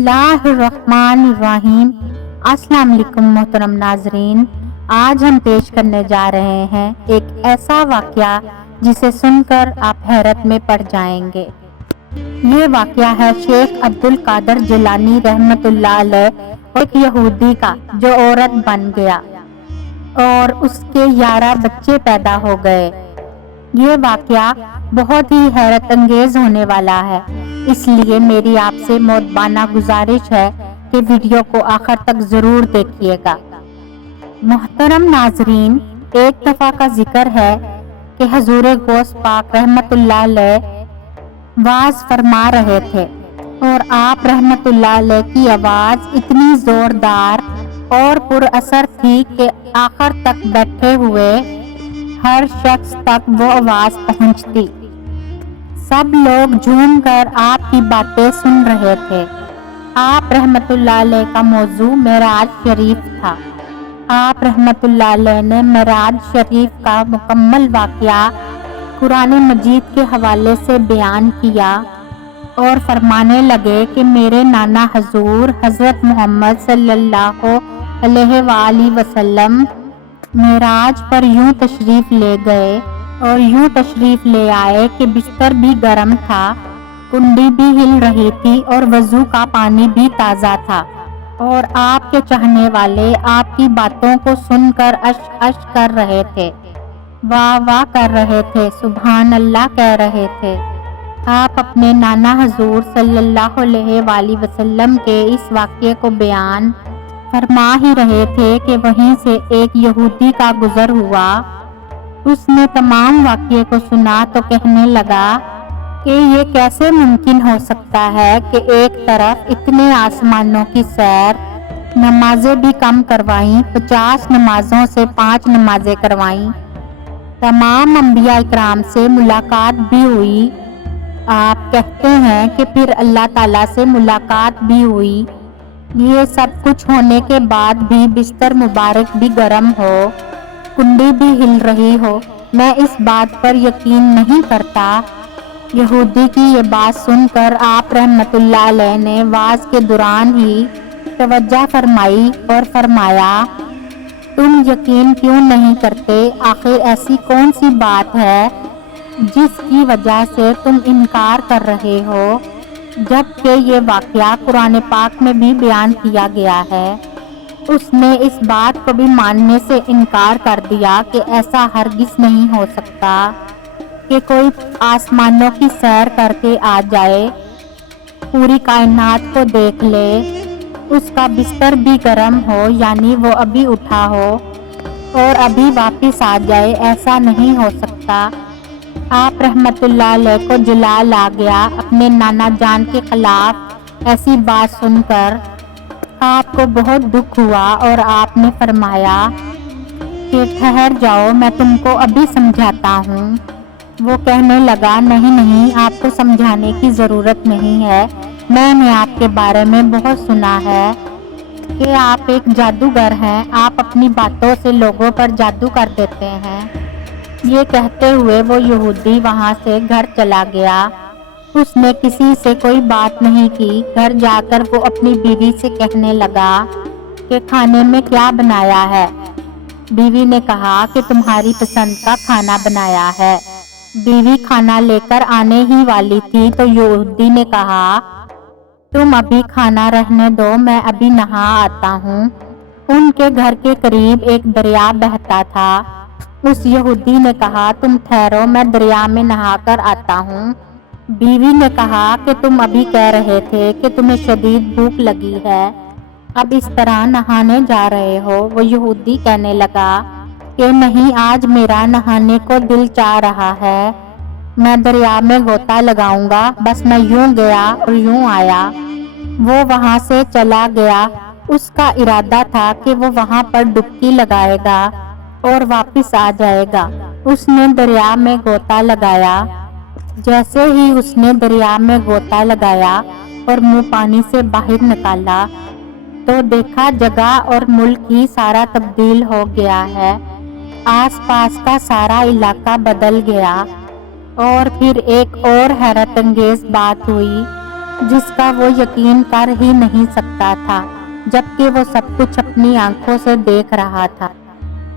बिस्मिल्लाह अर्रहमान अर्रहीम। अस्सलाम वालेकुम मोहतरम नाजरीन, आज हम पेश करने जा रहे हैं एक ऐसा वाक़या जिसे सुनकर आप हैरत में पड़ जाएंगे। ये वाक़या है शेख अब्दुल कादर जिलानी रहमतुल्लाह अलैह एक यहूदी का जो औरत बन गया और उसके 11 बच्चे पैदा हो गए। ये वाक़या बहुत ही हैरत अंगेज होने वाला है, इसलिए मेरी आपसे मोहब्बाना गुजारिश है कि वीडियो को आखिर तक जरूर देखिएगा। मोहतरम नाजरीन, एक दफा का जिक्र है कि हजूर गौस पाक रहमतुल्लाह अलैह वाज फरमा रहे थे और आप रहमतुल्लाह अलैह की आवाज इतनी जोरदार और पुरअसर थी कि आखिर तक बैठे हुए हर शख्स तक वो आवाज पहुंचती। सब लोग झूमकर आपकी बातें सुन रहे थे। आप रहमतुल्लाह अलैह का मौजू मेराज शरीफ था। आप रहमतुल्लाह अलैह ने मेराज शरीफ का मुकम्मल वाक़या कुरान मजीद के हवाले से बयान किया और फरमाने लगे कि मेरे नाना हजूर हज़रत मोहम्मद सल्लल्लाहु अलैहि वसल्लम मेराज पर यूं तशरीफ ले गए और यूं तशरीफ ले आए कि बिस्तर भी गर्म था, कुंडी भी हिल रही थी और वजू का पानी भी ताज़ा था और आपके चाहने वाले आपकी बातों को सुनकर अश अश कर रहे थे, वाह वाह कर रहे थे, सुभान अल्लाह कह रहे थे। आप अपने नाना हजूर सल्लल्लाहु अलैहि वसल्लम के इस वाक़ये को बयान फरमा ही रहे थे कि वहीं से एक यहूदी का गुजर हुआ। उसने तमाम वाक़ये को सुना तो कहने लगा कि ये कैसे मुमकिन हो सकता है कि एक तरफ इतने आसमानों की सैर, नमाजें भी कम करवाईं, 50 नमाजों से 5 नमाजें करवाईं, तमाम अंबिया इकराम से मुलाकात भी हुई। आप कहते हैं कि फिर अल्लाह ताला से मुलाकात भी हुई। ये सब कुछ होने के बाद भी बिस्तर मुबारक भी गर्म हो, कुंडी भी हिल रही हो, मैं इस बात पर यकीन नहीं करता। यहूदी की ये बात सुनकर आप रहमतुल्लाह अलैह ने वाज के दौरान ही तवज्जो फरमाई और फरमाया, तुम यकीन क्यों नहीं करते? आखिर ऐसी कौन सी बात है जिसकी वजह से तुम इनकार कर रहे हो, जबकि ये वाक़या कुरान पाक में भी बयान किया गया है। उसने इस बात को भी मानने से इनकार कर दिया कि ऐसा हरगिज़ नहीं हो सकता कि कोई आसमानों की सैर करके आ जाए, पूरी कायनात को देख ले, उसका बिस्तर भी गर्म हो, यानी वो अभी उठा हो और अभी वापस आ जाए, ऐसा नहीं हो सकता। आप रहमतुल्लाह अलैह को जलाल आ गया अपने नाना जान के खिलाफ ऐसी बात सुनकर। आपको बहुत दुख हुआ और आपने फरमाया कि ठहर जाओ, मैं तुमको अभी समझाता हूँ। वो कहने लगा, नहीं नहीं, आपको समझाने की ज़रूरत नहीं है, मैंने आपके बारे में बहुत सुना है कि आप एक जादूगर हैं, आप अपनी बातों से लोगों पर जादू कर देते हैं। ये कहते हुए वो यहूदी वहाँ से घर चला गया। उसने किसी से कोई बात नहीं की। घर जाकर वो अपनी बीवी से कहने लगा कि खाने में क्या बनाया है। बीवी ने कहा कि तुम्हारी पसंद का खाना बनाया है। बीवी खाना लेकर आने ही वाली थी तो यहूदी ने कहा, तुम अभी खाना रहने दो, मैं अभी नहा आता हूँ। उनके घर के करीब एक दरिया बहता था। उस यहूदी ने कहा, तुम ठहरो, मैं दरिया में नहाकर आता हूँ। बीवी ने कहा कि तुम अभी कह रहे थे कि तुम्हें शदीद भूख लगी है, अब इस तरह नहाने जा रहे हो। वो यहूदी कहने लगा कि नहीं, आज मेरा नहाने को दिल चाह रहा है, मैं दरिया में गोता लगाऊंगा। बस मैं यूं गया और यूं आया। वो वहाँ से चला गया। उसका इरादा था कि वो वहाँ पर डुबकी लगाएगा और वापस आ जाएगा। उसने दरिया में गोता लगाया। जैसे ही उसने दरिया में गोता लगाया और मुंह पानी से बाहर निकाला तो देखा जगह और मुल्क ही सारा तब्दील हो गया है। आसपास का सारा इलाका बदल गया। और फिर एक और हैरत अंगेज बात हुई جس کا وہ یقین کر ہی نہیں سکتا تھا، جبکہ وہ سب کچھ اپنی آنکھوں سے دیکھ رہا تھا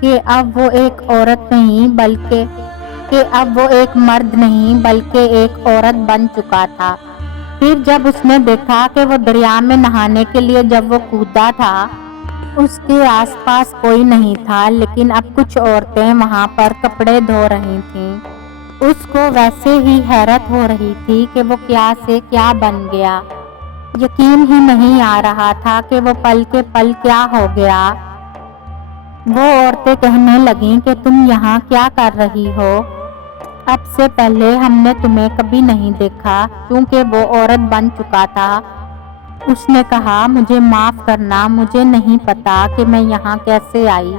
کہ اب وہ ایک عورت نہیں مرد نہیں بلکہ ایک عورت بن چکا تھا۔ پھر جب اس نے دیکھا کہ وہ دریا میں نہانے کے لیے جب وہ کودا تھا، اس کے آس پاس کوئی نہیں تھا، لیکن اب کچھ عورتیں وہاں پر کپڑے دھو رہی تھیں۔ اس کو ویسے ہی حیرت ہو رہی تھی کہ وہ کیا سے کیا بن گیا۔ یقین ہی نہیں آ رہا تھا کہ وہ پل کے پل کیا ہو گیا۔ وہ عورتیں کہنے لگیں کہ تم یہاں کیا کر رہی ہو؟ اب سے پہلے ہم نے تمہیں کبھی نہیں دیکھا۔ چونکہ وہ عورت بن چکا تھا، اس نے کہا مجھے معاف کرنا، مجھے نہیں پتا کہ میں یہاں کیسے آئی،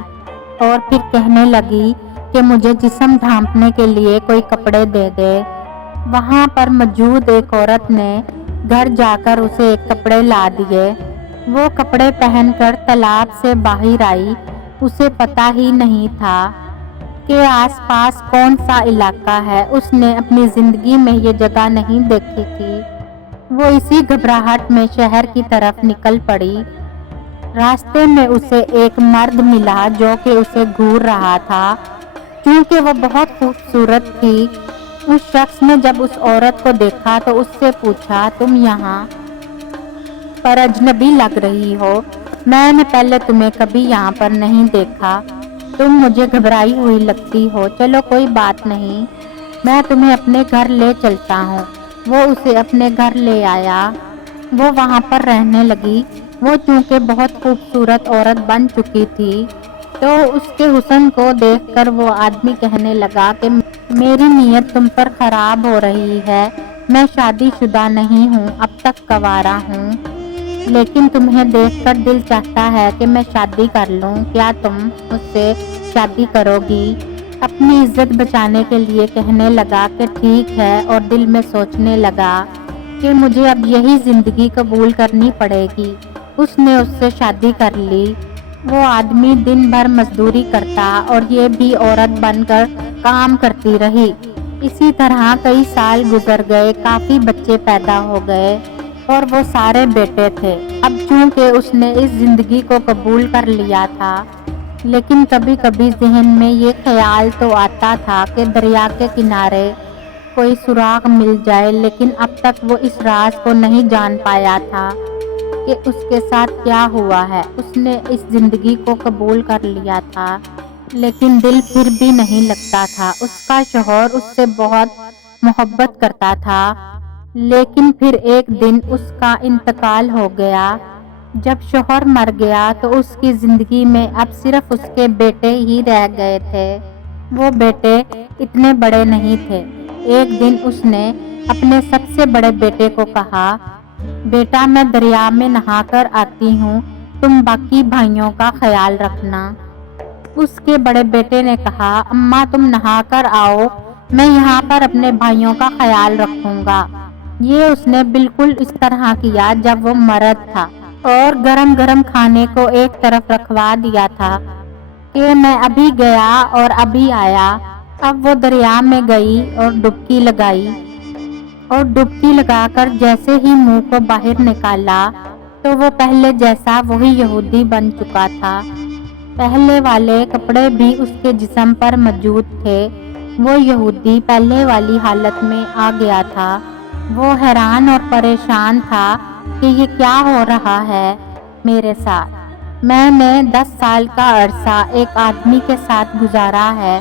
اور پھر کہنے لگی کہ مجھے جسم ڈھانپنے کے لیے کوئی کپڑے دے دے۔ وہاں پر موجود ایک عورت نے گھر جا کر اسے ایک کپڑے لا دیے۔ وہ کپڑے پہن کر تالاب سے باہر آئی۔ اسے پتا ہی نہیں تھا کہ آس پاس کون سا علاقہ ہے۔ اس نے اپنی زندگی میں یہ جگہ نہیں دیکھی تھی۔ وہ اسی گھبراہٹ میں شہر کی طرف نکل پڑی۔ راستے میں اسے ایک مرد ملا جو کہ اسے گھور رہا تھا۔ چونکہ وہ بہت خوبصورت تھی، اس شخص نے جب اس عورت کو دیکھا تو اس سے پوچھا تم یہاں پر اجنبی لگ رہی ہو، میں نے پہلے تمہیں کبھی یہاں پر نہیں دیکھا، تم مجھے گھبرائی ہوئی لگتی ہو، چلو کوئی بات نہیں، میں تمہیں اپنے گھر لے چلتا ہوں۔ وہ اسے اپنے گھر لے آیا۔ وہ وہاں پر رہنے لگی۔ وہ چونکہ بہت خوبصورت عورت بن چکی تھی، تو اس کے حسن کو دیکھ کر وہ آدمی کہنے لگا کہ میری نیت تم پر خراب ہو رہی ہے، میں شادی شدہ نہیں ہوں، اب تک کنوارا ہوں، لیکن تمہیں دیکھ کر دل چاہتا ہے کہ میں شادی کر لوں، کیا تم مجھ سے شادی کرو گی؟ اپنی عزت بچانے کے لیے کہنے لگا کہ ٹھیک ہے، اور دل میں سوچنے لگا کہ مجھے اب یہی زندگی قبول کرنی پڑے گی۔ اس نے اس سے شادی کر لی۔ وہ آدمی دن بھر مزدوری کرتا اور یہ بھی عورت بن کر کام کرتی رہی۔ اسی طرح کئی سال گزر گئے، کافی بچے پیدا ہو گئے اور وہ سارے بیٹے تھے۔ اب چونکہ اس نے اس زندگی کو قبول کر لیا تھا، لیکن کبھی کبھی ذہن میں یہ خیال تو آتا تھا کہ دریا کے کنارے کوئی سراغ مل جائے، لیکن اب تک وہ اس راز کو نہیں جان پایا تھا کہ اس کے ساتھ کیا ہوا ہے۔ اس نے اس زندگی کو قبول کر لیا تھا، لیکن دل پھر بھی نہیں لگتا تھا۔ اس کا شوہر اس سے بہت محبت کرتا تھا، لیکن پھر ایک دن اس کا انتقال ہو گیا۔ جب شوہر مر گیا تو اس کی زندگی میں اب صرف اس کے بیٹے ہی رہ گئے تھے۔ وہ بیٹے اتنے بڑے نہیں تھے۔ ایک دن اس نے اپنے سب سے بڑے بیٹے کو کہا، بیٹا میں دریا میں نہا کر آتی ہوں، تم باقی بھائیوں کا خیال رکھنا۔ اس کے بڑے بیٹے نے کہا، اماں تم نہا کر آؤ، میں یہاں پر اپنے بھائیوں کا خیال رکھوں گا۔ یہ اس نے بالکل اس طرح کیا جب وہ مرد تھا اور گرم گرم کھانے کو ایک طرف رکھوا دیا تھا کہ میں ابھی گیا اور ابھی آیا۔ اب وہ دریا میں گئی اور ڈبکی لگائی، اور ڈبکی لگا کر جیسے ہی منہ کو باہر نکالا تو وہ پہلے جیسا وہی یہودی بن چکا تھا۔ پہلے والے کپڑے بھی اس کے جسم پر موجود تھے۔ وہ یہودی پہلے والی حالت میں آ گیا تھا۔ وہ حیران اور پریشان تھا کہ یہ کیا ہو رہا ہے میرے ساتھ۔ میں نے 10 سال کا عرصہ ایک آدمی کے ساتھ گزارا ہے،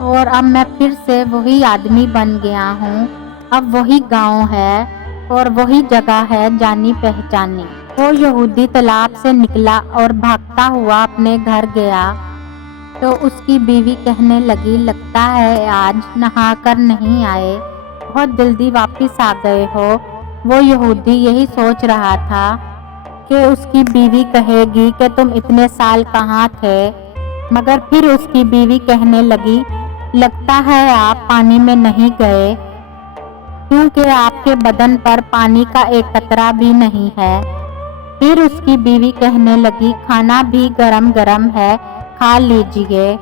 اور اب میں پھر سے وہی آدمی بن گیا ہوں۔ اب وہی گاؤں ہے اور وہی جگہ ہے جانی پہچانی۔ وہ یہودی تالاب سے نکلا اور بھاگتا ہوا اپنے گھر گیا تو اس کی بیوی کہنے لگی، لگتا ہے آج نہا کر نہیں آئے، بہت جلدی واپس آ گئے ہو۔ وہ یہودی یہی سوچ رہا تھا کہ اس کی بیوی کہے گی کہ تم اتنے سال کہاں تھے، مگر پھر اس کی بیوی کہنے لگی، لگتا ہے آپ پانی میں نہیں گئے، کیونکہ آپ کے بدن پر پانی کا ایک قطرہ بھی نہیں ہے۔ پھر اس کی بیوی کہنے لگی، کھانا بھی گرم گرم ہے، کھا لیجئے۔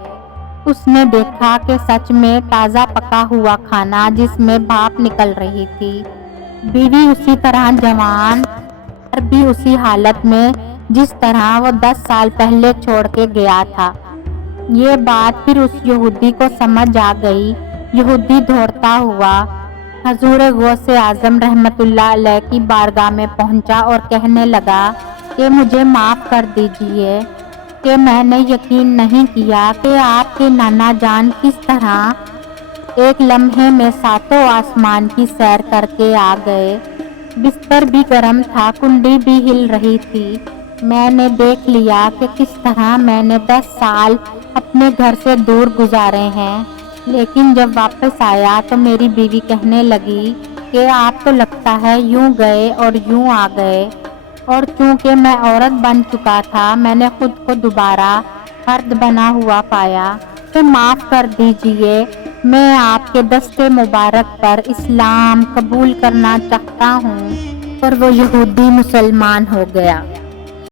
اس نے دیکھا کہ سچ میں تازہ پکا ہوا کھانا جس میں بھاپ نکل رہی تھی۔ बीवी उसी तरह जवान और भी उसी हालत में जिस तरह वो 10 साल पहले छोड़ के गया था। ये बात फिर उस यहूदी को समझ आ गई। यहूदी दौड़ता हुआ हजूर गौसे आजम रहमतुल्लाह अलैह की बारगाह में पहुंचा और कहने लगा कि मुझे माफ़ कर दीजिए कि मैंने यकीन नहीं किया कि आपके नाना जान किस तरह एक लम्हे में 7 आसमान की सैर करके आ गए। बिस्तर भी गर्म था, कुंडी भी हिल रही थी। मैंने देख लिया कि किस तरह मैंने 10 साल अपने घर से दूर गुजारे हैं। लेकिन जब वापस आया तो मेरी बीवी कहने लगी कि आप तो लगता है यूं गए और यूं आ गए। और चूंकि मैं औरत बन चुका था, मैंने खुद को दोबारा मर्द बना हुआ पाया। तो माफ़ कर दीजिए, मैं आपके दस्ते मुबारक पर इस्लाम कबूल करना चाहता हूँ। और वो यहूदी मुसलमान हो गया।